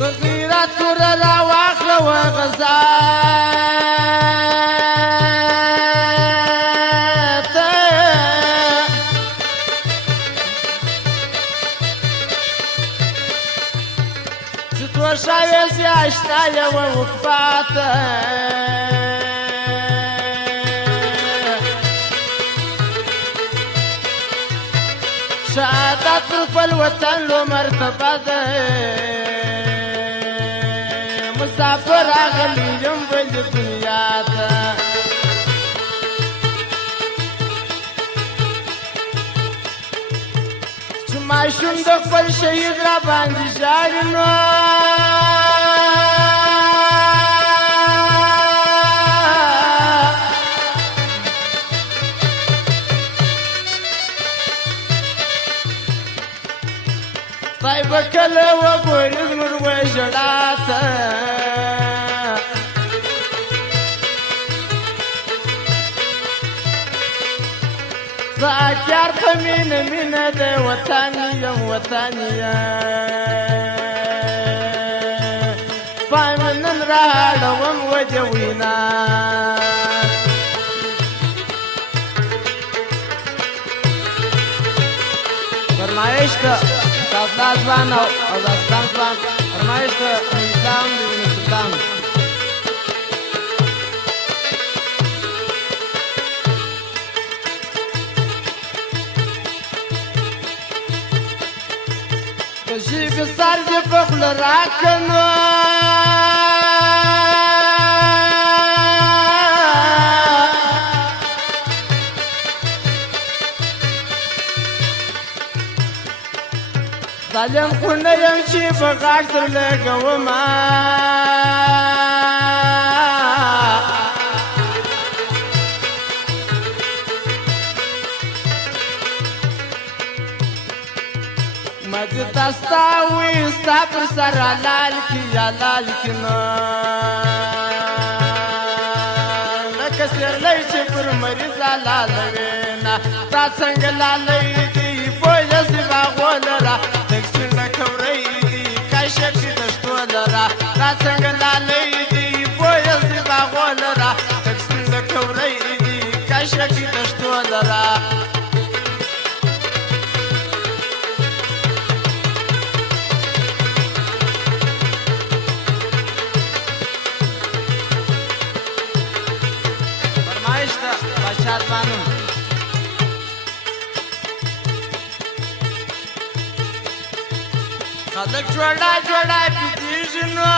د غیرت توره راواخله وغزا ته چې توشه یې سي اشنا یوه وقفه ته شهادت پر خپل وطن لو مرتبه ده مسافر راغلی یم بل دنیا ته چې ماشوم د خپل شهید را باندې ژاړي نو خدای به کله وګوري زموږ ژړا ته زه اچار په مینه مینه د وطن یم وطن یم پام نن راړوم وجه وینا فرمایش ته داستان ځوان او داستان ځوان فرمایش ته اسلام د سلطان د ژبې سر دې په خوله راکنو ظالم خو نه یم چې په غاښ در لګومه ما دې تا ستا وي ستا پر سر حلال کي حلال کي نه لکه سیرلی چې پر مریض حلالوي نه تا څنګه لالی دي بویه سي باغو لره تکسیر نکورئی دی کشکی دشتو لرا را څنګه لالی دی بویه سي باغو لره تکسیر نکورئی دی کشکی دشتو لرا فرمایش ته بادشاه ځوانم خلق جوړا جوړا پیږي نو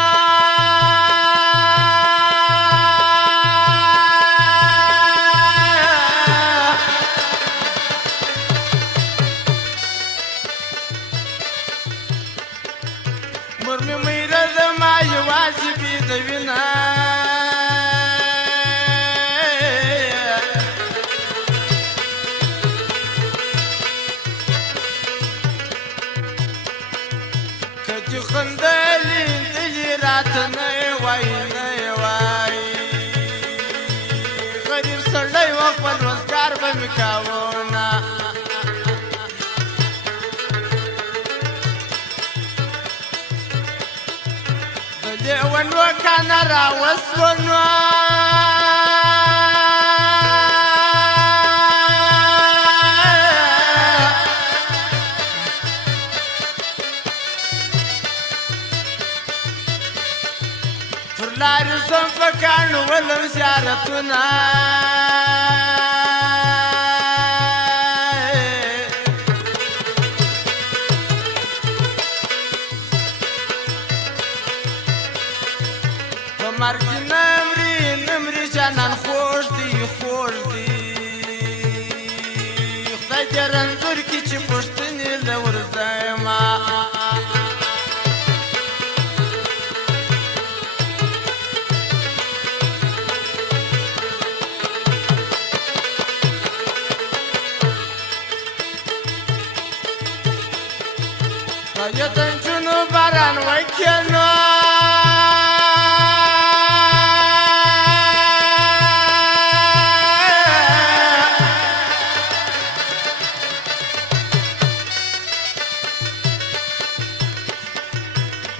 مور مې مېره د ما یوازې بي د وینا کدی خندلی دلی رات نه وای نه وای غریب سړی و خپل روزګار به مې کاوونه د لیون وکانه راوسونو لارې زم په کاڼو ولم زیارتونه په مرګ نه مري نه مري جانان خوږ دی خوږ دی خدای دې رنځور کړي چې پوښتنې له ورځمه یه دنجونو باران وکنو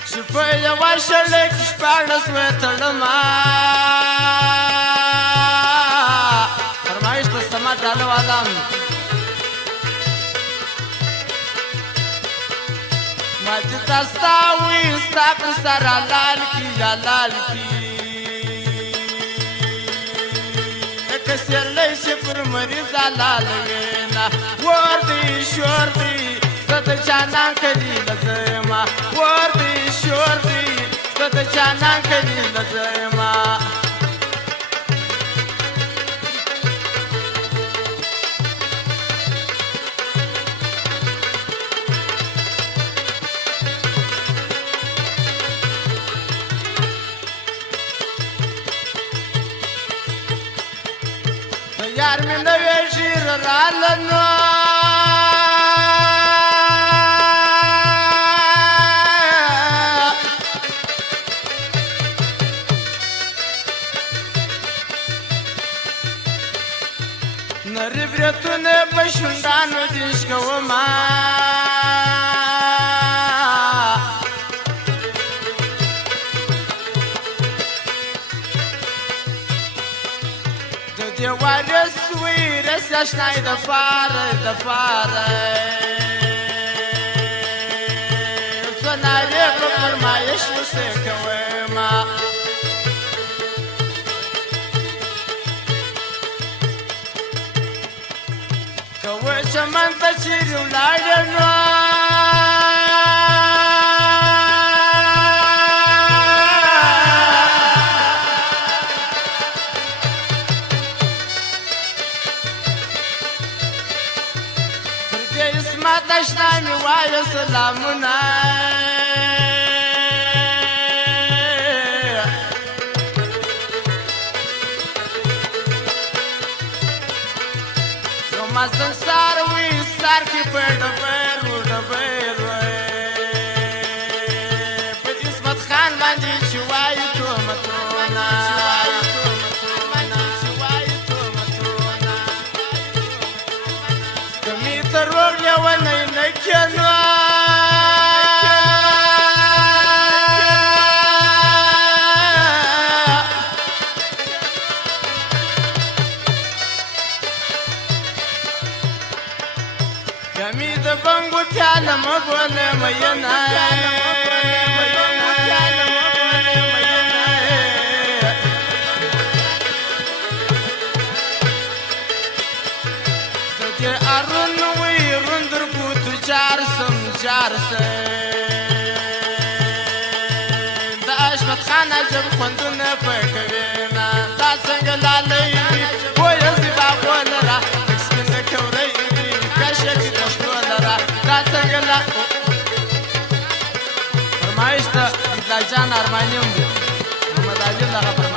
چې په یوه شړۍ کې شپاړس وتړمه فرمایش د صمد ډاله والم ما چې تا ستا وي ستا پر سره لال کي یا لال کي لکه سیرلی چې پر مریضه لال وینا ور دی شور دی زه د جانان کلیله زه یمه ور دی شور دی زه د جانان کلیله زه یمه یار مې نوی شیر راله نو نری برېتونه په شونډانو دیش کومه وارث ویرس اشنای د پاره زنارې په فرمایش وسې کومه کوه چمن ته چیرې ولاړې نو اسمت اشنا می وایو سلامونه زما سنسار وی سار کې په ډبرو په اسمت خان باندې چې وایو تهمتونه روغ یو نه نکنو کمی د بنګو پیاله مګوله مینه ارون وی روندر بوتو جارسم د اشمت خان عجب خوندونه پکوینا دا څنګه لالی وی زیبا غولره لږ سپینه کورۍ دي کشه دي د شنو لره دا څنګه فرمایش د عبدالله جان ارماني هم دی محمد عادل دغه